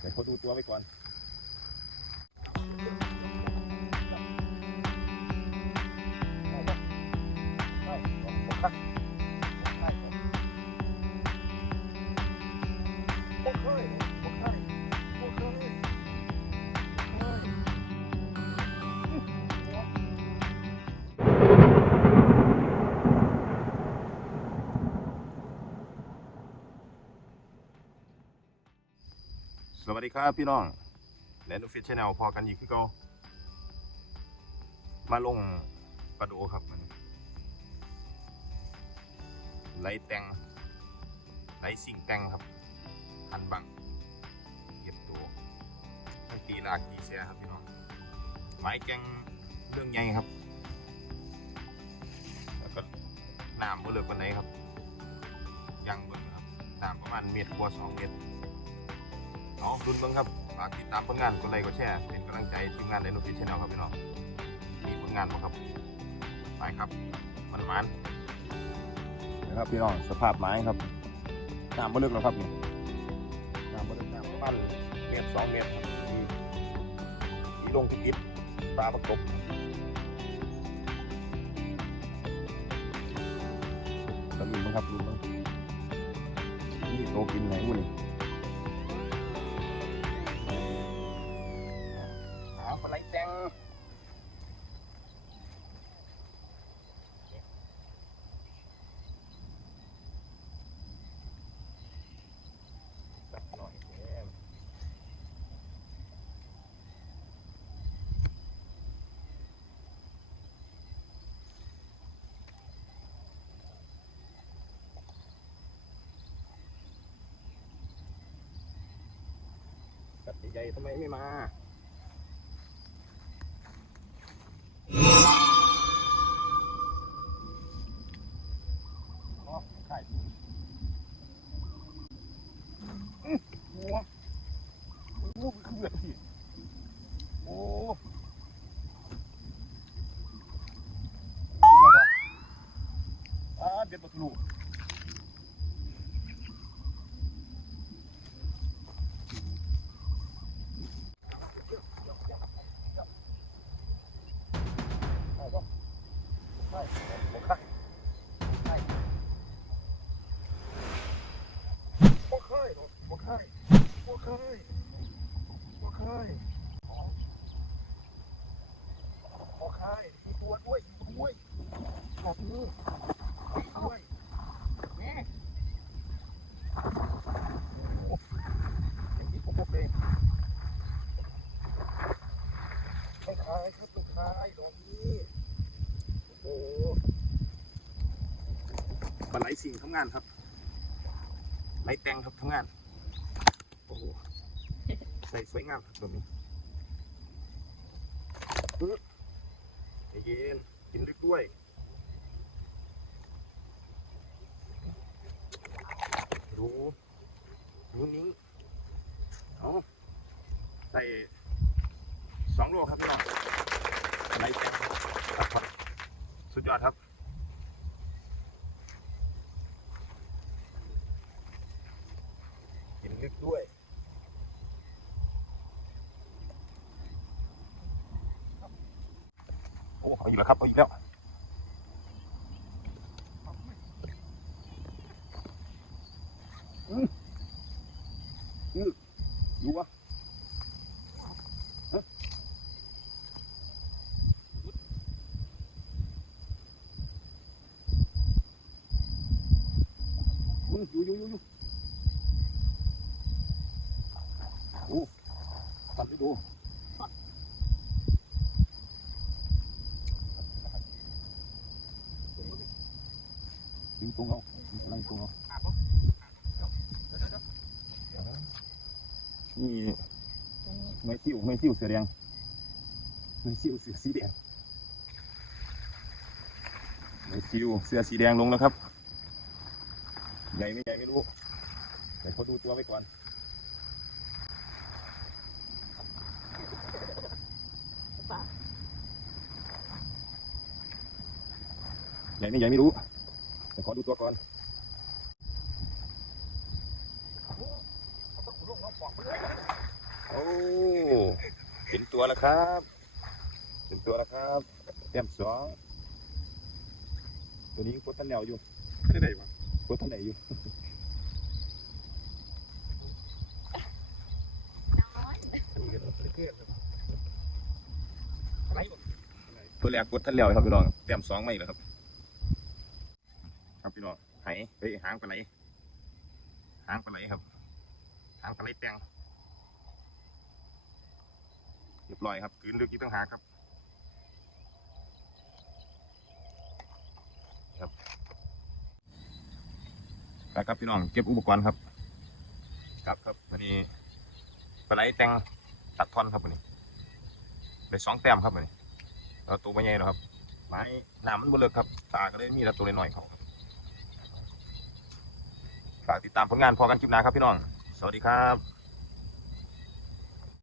เดี๋ยวเขาดูตัวไปก่อน สวัสดีครับพี่น้องแลนด์ฟิชแนลพอกันอีกคือเก่ามาลงปลาโดครับมันไหลแตงไหลสิงแตงครับหันบังเก็บตัวทั้งตีลากตีเสียครับพี่น้องไม้แกงเรื่องใหญ่ครับแล้วก็น้ำบ่เลือกปันไหนครับยังเบิ่งครับน้ำประมาณเมตรกว่าสองเมตร เอาดุนเบิ่งครับฝากติดตามผลงานกดไลค์กดแชร์เป็นกำลังใจทีมงานไดโนฟิชแนลครับพี่น้องมีผลงานบ่ครับไปครับมันมันนะครับพี่น้องสภาพไม้ครับน้ำบ่ลึกแล้วครับนี่น้ำบ่ลึกน้ำประมาณเมตรสองเมตรครับมีมีลงที่ติดปลาประกบก็ลุ้นเบิ่งครับลุ้นเบิ่งนี่โตกินไหนมื้อนี่ ใหญ่ทำไมไม่มาอ๋อไข่อื้อหัวโอ้มันคือแบบที่โอ้ยังวะอ่าเด็ดปลาทูเอาปะไข่เอาไข่ บ่เคยบ่เคยบ่เคยบ่เคยบ่เคยมีตัวด้วยด้วยแบบนี้ด้วยนี่อย่างนี้ผมบอกเลยต้องขายครับต้องขายดอกนี้โอ้โห ปลาไหลสิ่งทำงานครับไล่แต่งครับทำงาน โอ้โห ใส่สวยงามครับแบบนี้เย็นกินลึกด้วย ดูดูนิ้งเอาใส่สองโลครับพี่น้องไล่แต่งครับครับสุดยอดครับ กินลึกด้วย โอ้ เอาอีกแล้วครับเอาอีกแล้วอืมอืมดูวะอืมอยู่อยู่อยู่อยู่โอ้ตัดไปดู งตรงเอายิงกำลังตรงเอานี่ไม่ซิ่วไม่ซิ่วเสือแดงไม่ซิ่วเสือสีแดงไม่ซิ่วเสือสีแดงลงแล้วครับ ใหญ่ไม่ใหญ่ไม่รู้แต่เขาดูตัวไว้ก่อนใหญ่ไม่ใหญ่ไม่รู้ เดี๋ยวขอดูตัวก่อนโอ้เห็นตัวแล้วครับเห็นตัวแล้วครับเต็มสองตัวนี้โคตรแนวอยู่ที่ไหนวะโคตรไหนอยู่ตัวแรกกดทันแล้วครับพี่น้องเต็มสองไม่เหรอครับ เฮ้ยหางปลาไหลหางปลาไหลครับ หางปลาไหลแตงเรียบร้อยครับคืนลึกอีกตั้งหากครับ ครับไปครับพี่น้องเก็บอุปกรณ์ครับ ครับครับวันนี้ปลาไหลแตงตัดท่อนครับวันนี้ได้สองแต้มครับวันนี้เราตัวไม่ใหญ่หรอกครับไม้หน้ำมันบ่เลิกครับตาก็เลยมีแต่ตัวน้อยๆเขาครับ ฝากติดตามผลงานพอกันคลิปหน้าครับพี่น้อง สวัสดีครับ